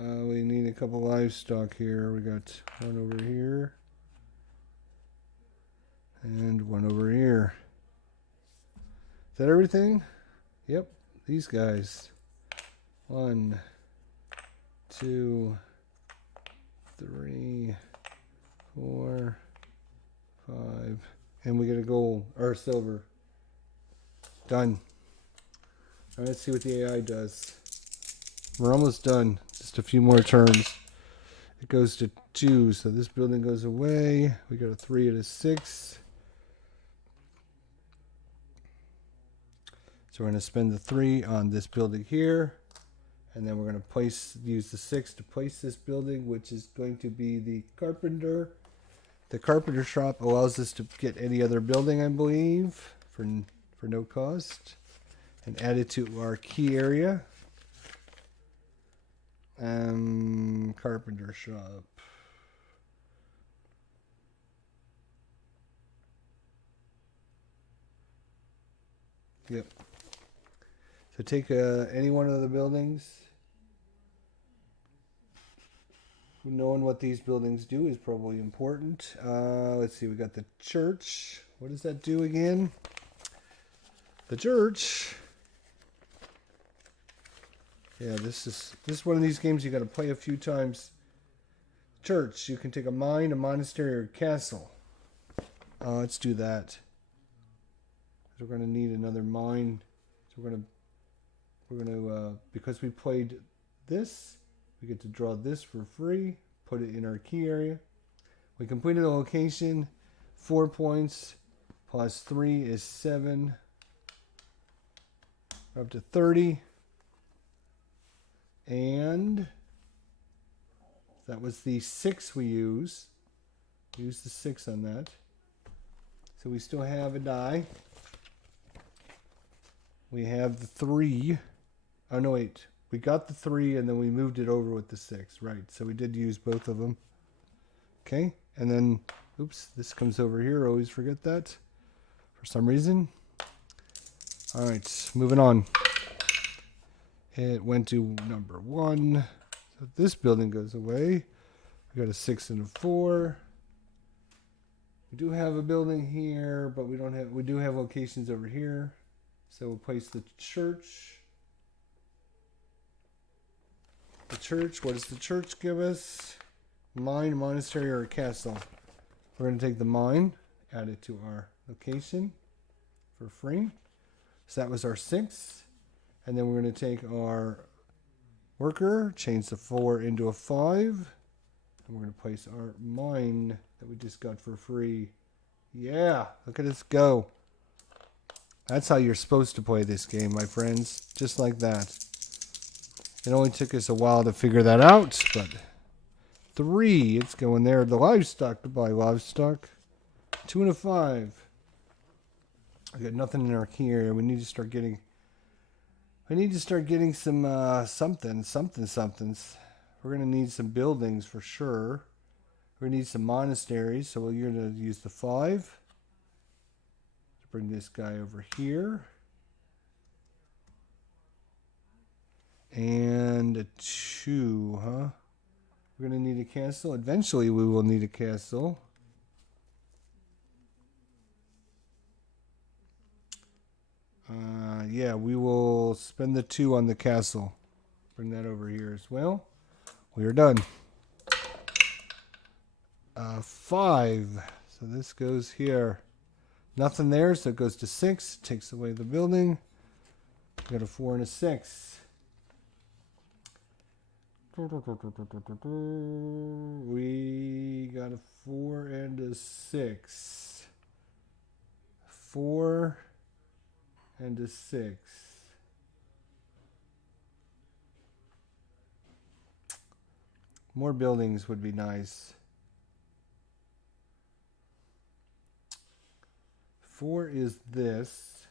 We need a couple livestock here. We got one over here. And one over here. Is that everything? Yep. These guys. 1, 2, 3, 4, 5. And we get a gold or silver. Done. All right, let's see what the AI does. We're almost done. Just a few more turns. It goes to 2, so this building goes away. We got a 3 and a 6. So we're going to spend the 3 on this building here. And then we're going to use the 6 to place this building, which is going to be the Carpenter. The Carpenter Shop allows us to get any other building, I believe, for no cost. And add it to our key area. Carpenter Shop. Yep. So take any one of the buildings. Knowing what these buildings do is probably important. Let's see, we got the church. What does that do again? The church. Yeah, this is one of these games you got to play a few times. Church, you can take a mine, a monastery, or a castle. Let's do that. We're going to need another mine. So we're going to because we played this, we get to draw this for free. Put it in our key area. We completed a location. 4 points plus 3 is 7. We're up to 30. And that was the 6 we used. We used the 6 on that. So we still have a die. We have the 3. Oh, no, wait. We got the 3 and then we moved it over with the 6. Right. So we did use both of them. Okay. And then, oops, this comes over here. Always forget that for some reason. All right. Moving on. It went to number 1. So this building goes away. We got a 6 and a 4. We do have a building here, but we do have locations over here. So we'll place the church. The church, what does the church give us? Mine, monastery, or a castle? We're going to take the mine, add it to our location for free. So that was our 6. And then we're going to take our worker, change the 4 into a 5. And we're going to place our mine that we just got for free. Yeah, look at us go. That's how you're supposed to play this game, my friends. Just like that. It only took us a while to figure that out, but 3, it's going there. The livestock, goodbye livestock. 2 and a 5. I got nothing in our key area. We need to start getting some somethings. We're going to need some buildings for sure. We're going to need some monasteries, so we're going to use the 5 to bring this guy over here. And a 2, huh? We're going to need a castle. Eventually we will need a castle. Yeah, we will spend the 2 on the castle. Bring that over here as well. We are done. 5. So this goes here. Nothing there, so it goes to 6. Takes away the building. We got a 4 and a 6. We got a 4 and a 6. 4 and a 6. More buildings would be nice. 4 is this.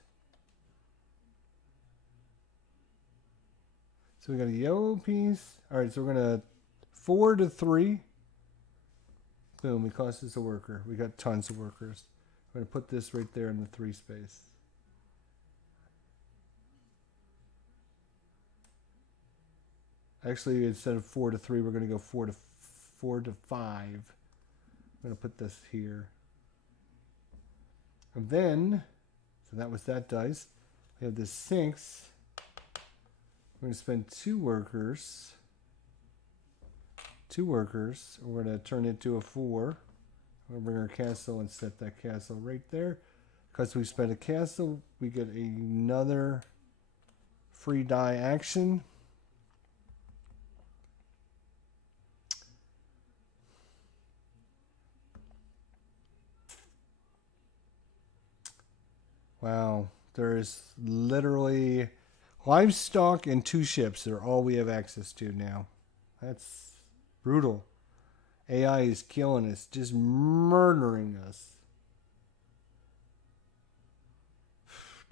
So we got a yellow piece. All right, so we're going to 4 to 3. Boom, it costs us a worker. We got tons of workers. We're going to put this right there in the 3 space. Actually, instead of 4 to 3, we're going to go 4 to 5. I'm going to put this here. And then, so that was that dice. We have this 6. We're going to spend 2 workers. 2 workers. We're going to turn it to a 4. We're going to bring our castle and set that castle right there. Because we spent a castle, we get another free die action. Wow, there's literally livestock and 2 ships are all we have access to now. That's brutal. AI is killing us, just murdering us.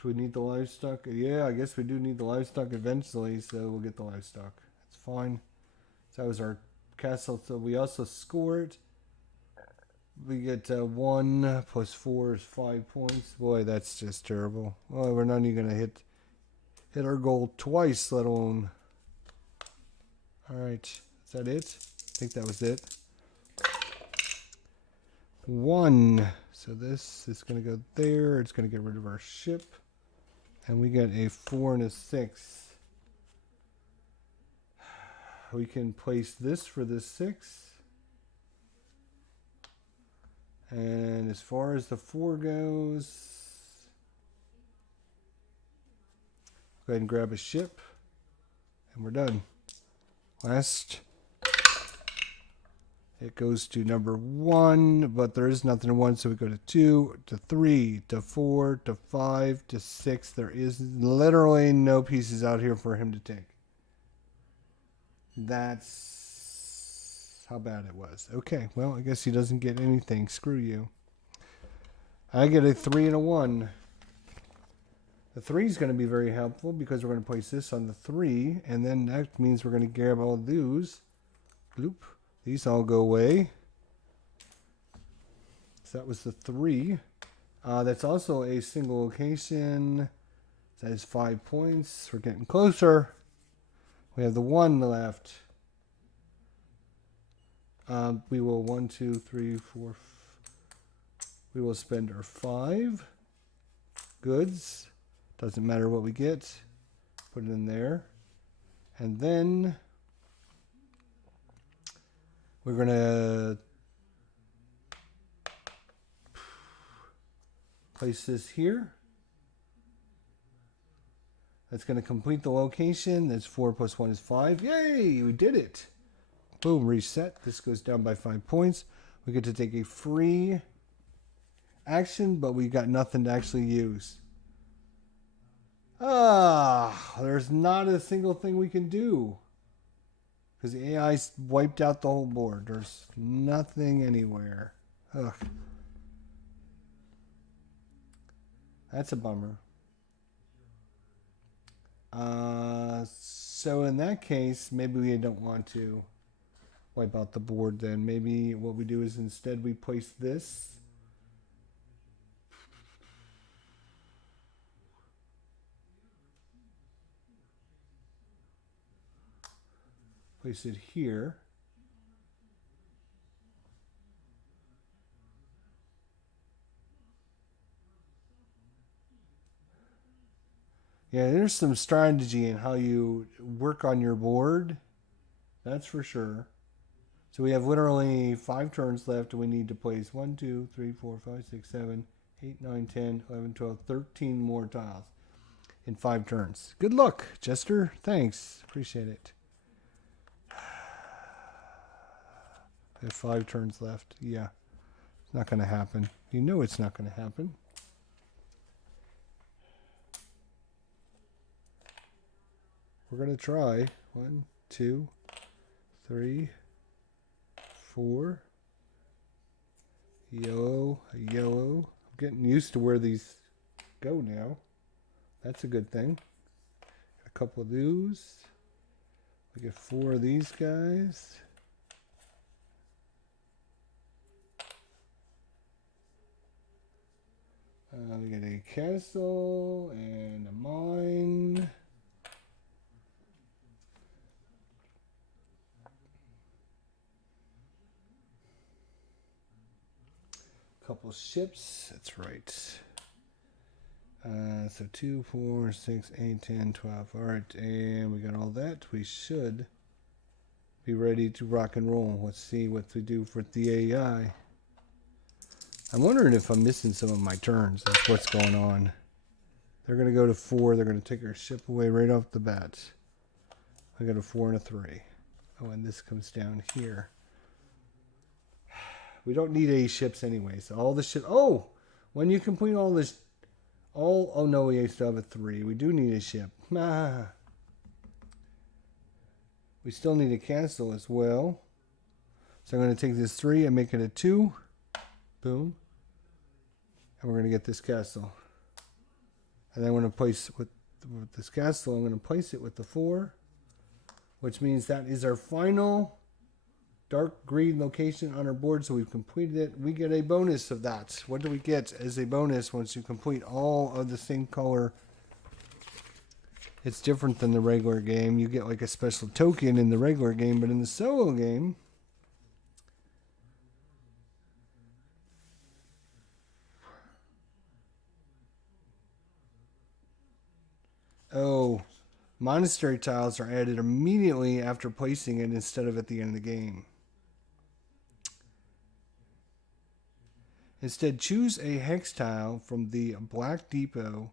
Do we need the livestock? Yeah, I guess we do need the livestock eventually, so we'll get the livestock. That's fine. So that was our castle, so we also scored. We get 1 plus 4 is 5 points. Boy, that's just terrible. Well, we're not even going to hit our goal twice, let alone. All right, is that it? I think that was it. 1. So this is going to go there. It's going to get rid of our ship. And we get a 4 and a 6. We can place this for the 6. And as far as the 4 goes, go ahead and grab a ship. And we're done. Last. It goes to number 1, but there is nothing in 1, so we go to 2, to 3, to 4, to 5, to 6. There is literally no pieces out here for him to take. That's how bad it was. Okay, well, I guess he doesn't get anything. Screw you. I get a 3 and a 1. The 3 is going to be very helpful because we're going to place this on the 3, and then that means we're going to grab all of those. Bloop. These all go away. So that was the 3. That's also a single location. That is 5 points. We're getting closer. We have the 1 left. We will 1, 2, 3, 4. We will spend our 5 goods. Doesn't matter what we get. Put it in there. And then we're going to place this here. That's going to complete the location. That's 4 plus 1 is 5. Yay! We did it. Boom, reset. This goes down by 5 points. We get to take a free action, but we got nothing to actually use. There's not a single thing we can do. Because the AI wiped out the whole board. There's nothing anywhere. Ugh. That's a bummer. So in that case, maybe we don't want to wipe out the board then. Maybe what we do is instead we place this. Place it here. Yeah, there's some strategy in how you work on your board. That's for sure. So we have literally 5 turns left, and we need to place 1, 2, 3, 4, 5, 6, 7, 8, 9, 10, 11, 12, 13 more tiles in 5 turns. Good luck, Jester. Thanks. Appreciate it. We have 5 turns left. Yeah. It's not going to happen. You know it's not going to happen. we're going to try. 1, 2, 3, 4. Yellow, yellow. I'm getting used to where these go now. That's a good thing. Got a couple of those. We get 4 of these guys. We get a castle and a mine. Couple ships. That's right. So 2, 4, 6, 8, 10, 12. All right, and we got all that. We should be ready to rock and roll. Let's see what we do for the AI. I'm wondering if I'm missing some of my turns. That's what's going on. They're going to go to 4. They're going to take our ship away right off the bat. I got a 4 and a 3. Oh, and this comes down here. We don't need any ships anyway. So all the ships. Oh, when you complete all this, oh no, we still have a 3. We do need a ship. We still need a castle as well. So I'm going to take this 3 and make it a 2. Boom. And we're going to get this castle. And then I'm going to place with this castle, I'm going to place it with the 4, which means that is our final dark green location on our board. So we've completed it. We get a bonus of that. What do we get as a bonus once you complete all of the same color? It's different than the regular game. You get like a special token in the regular game, but in the solo game, Monastery tiles are added immediately after placing it instead of at the end of the game. Instead, choose a hex tile from the Black Depot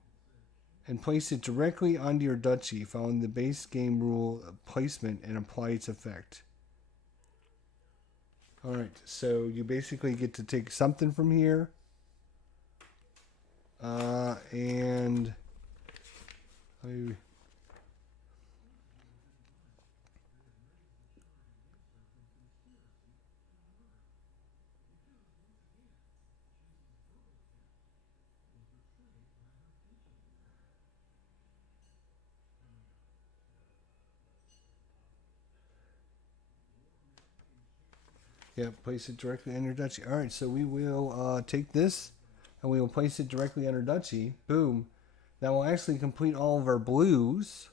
and place it directly onto your duchy following the base game rule placement and apply its effect. Alright, so you basically get to take something from here and yeah, place it directly on your duchy. All right, so we will take this and we will place it directly on our duchy. Boom. That will actually complete all of our blues,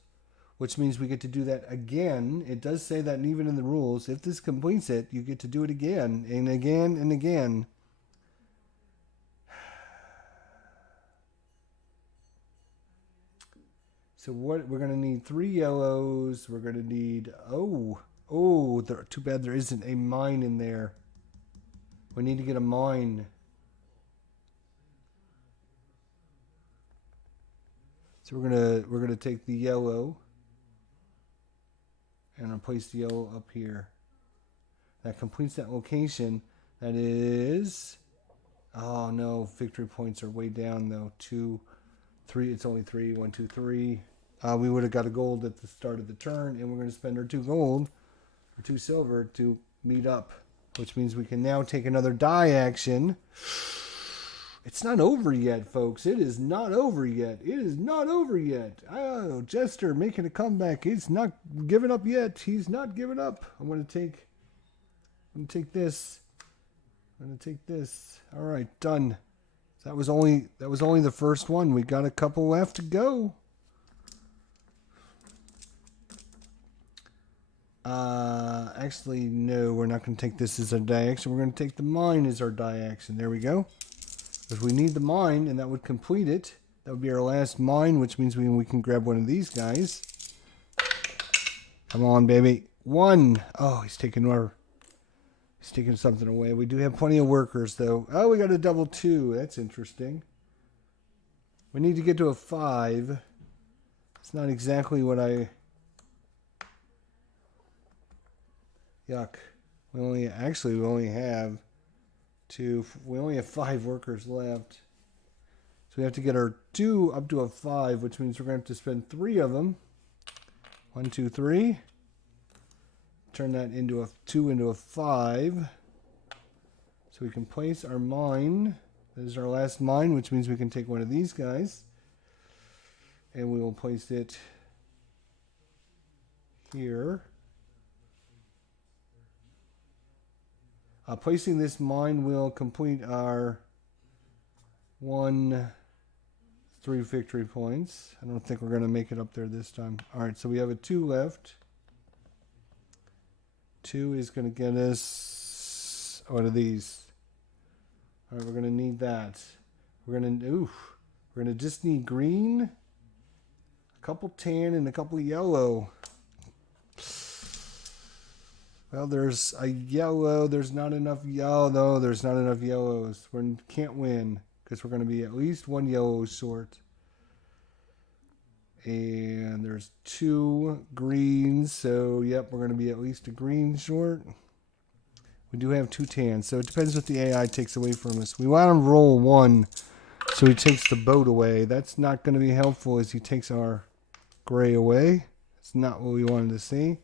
which means we get to do that again. It does say that even in the rules, if this completes it, you get to do it again and again and again. So what we're going to need 3 yellows. We're going to need, too bad there isn't a mine in there. We need to get a mine. So we're gonna take the yellow and I'll place the yellow up here. That completes that location. That is, oh no, victory points are way down though. 2, 3. It's only 3. 1, 2, 3. We would have got a gold at the start of the turn, and we're going to spend our 2 gold or 2 silver to meet up, which means we can now take another die action. It's not over yet, folks. It is not over yet. It is not over yet. Oh, Jester making a comeback. He's not giving up yet. He's not giving up. I'm going to take this. I'm going to take this. All right, done. That was only the first one. We got a couple left to go. Actually, no, we're not going to take this as our die action. We're going to take the mine as our die action. There we go. Because we need the mine, and that would complete it. That would be our last mine, which means we can grab one of these guys. Come on, baby. 1. Oh, he's taking something away. We do have plenty of workers, though. Oh, we got a double 2. That's interesting. We need to get to a 5. It's not exactly what I... Yuck. We only have 2. We only have 5 workers left. So we have to get our 2 up to a 5, which means we're going to have to spend 3 of them. 1, 2, 3. Turn that into a 2 into a 5. So we can place our mine. This is our last mine, which means we can take one of these guys. And we will place it here. Placing this mine will complete our 3 victory points. I don't think we're going to make it up there this time. All right, so we have a 2 left. 2 is going to get us one of these. All right, we're going to need that. We're going to just need green, a couple tan, and a couple yellow. Well, there's a yellow. There's not enough yellow. No, there's not enough yellows. We can't win because we're going to be at least 1 yellow short. And there's 2 greens. So, yep, we're going to be at least a green short. We do have 2 tans. So, it depends what the AI takes away from us. We want to roll 1 so he takes the boat away. That's not going to be helpful as he takes our gray away. It's not what we wanted to see.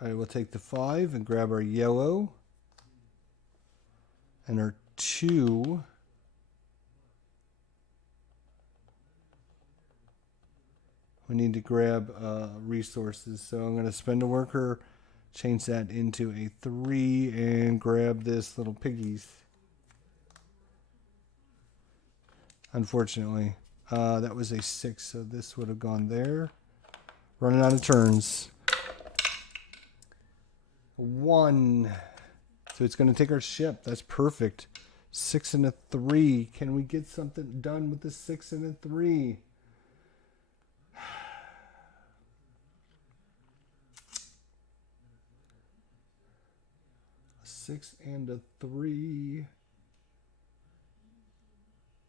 All right, we'll take the 5 and grab our yellow and our 2. We need to grab resources. So I'm going to spend a worker, change that into a 3, and grab this little piggies. Unfortunately, that was a 6, so this would have gone there. Running out of turns. 1. So it's going to take our ship. That's perfect. 6 and a 3. Can we get something done with the 6 and a 3? A 6 and a 3.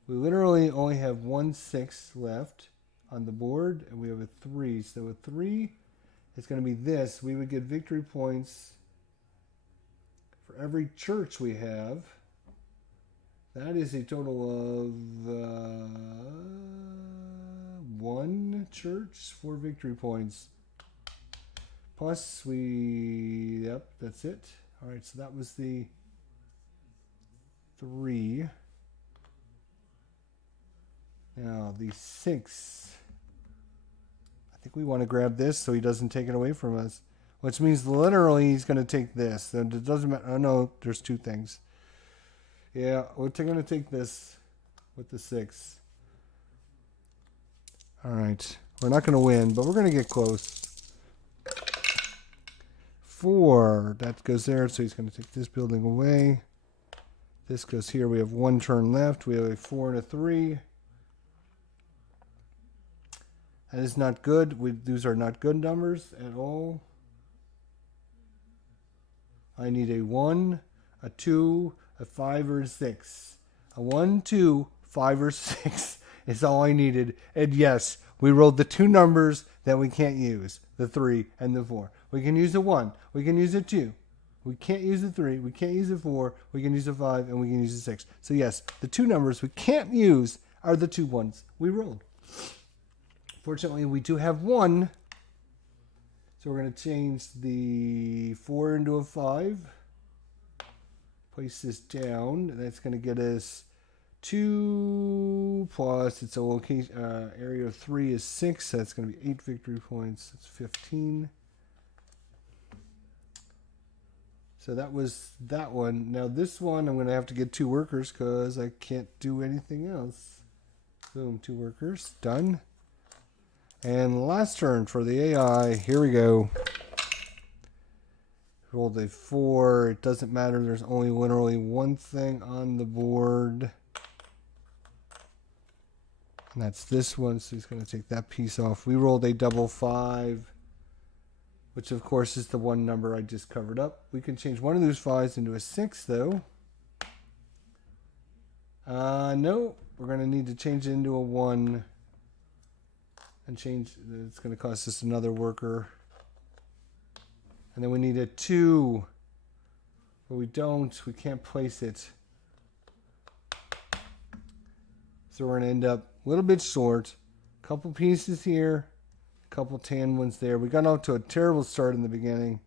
We literally only have 1 6 left on the board, and we have a 3. So a 3 is going to be this. We would get victory points for every church we have. That is a total of 1 church, 4 victory points. Plus yep, that's it. All right, so that was the 3. Now the 6. I think we want to grab this so he doesn't take it away from us. Which means literally he's going to take this. And it doesn't matter. Oh no, there's 2 things. Yeah, we're going to take this with the 6. All right. We're not going to win, but we're going to get close. 4. That goes there, so he's going to take this building away. This goes here. We have 1 turn left. We have a 4 and a 3. That is not good. These are not good numbers at all. I need a 1, a 2, a 5, or a 6. A 1, 2, 5, or 6 is all I needed. And yes, we rolled the 2 numbers that we can't use. The 3 and the 4. We can use a 1. We can use a 2. We can't use a 3. We can't use a 4. We can use a 5. And we can use a 6. So yes, the 2 numbers we can't use are the 2 ones we rolled. Fortunately, we do have 1. So we're going to change the 4 into a 5. Place this down. That's going to get us 2 plus it's a location area of 3 is 6. That's going to be 8 victory points. That's 15. So that was that one. Now this one I'm going to have to get 2 workers because I can't do anything else. Boom, 2 workers. Done. And last turn for the AI. Here we go. Rolled a 4. It doesn't matter. There's only literally 1 thing on the board. And that's this one. So he's going to take that piece off. We rolled a double 5. Which of course is the 1 number I just covered up. We can change one of those 5s into a 6 though. No. We're going to need to change it into a 1. And change, it's going to cost us another worker. And then we need a 2. But we can't place it. So we're going to end up a little bit short. Couple pieces here. Couple tan ones there. We got off to a terrible start in the beginning.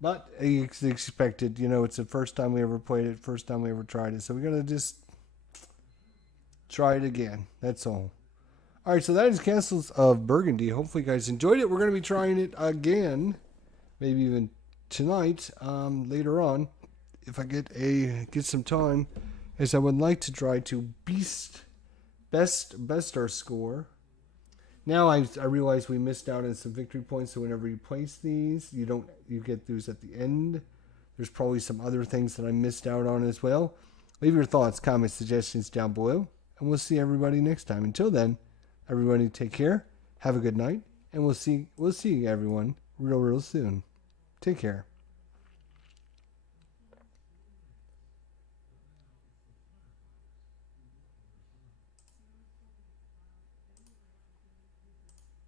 But it's expected. You know, it's the first time we ever played it. First time we ever tried it. So we got to just try it again. That's all. Alright, so that is Castles of Burgundy. Hopefully you guys enjoyed it. We're going to be trying it again. Maybe even tonight, later on, if I get some time, as I would like to try to best our score. Now I realize we missed out on some victory points, so whenever you place these, you get those at the end. There's probably some other things that I missed out on as well. Leave your thoughts, comments, suggestions down below, and we'll see everybody next time. Until then, everybody take care, have a good night, and we'll see everyone real soon. Take care.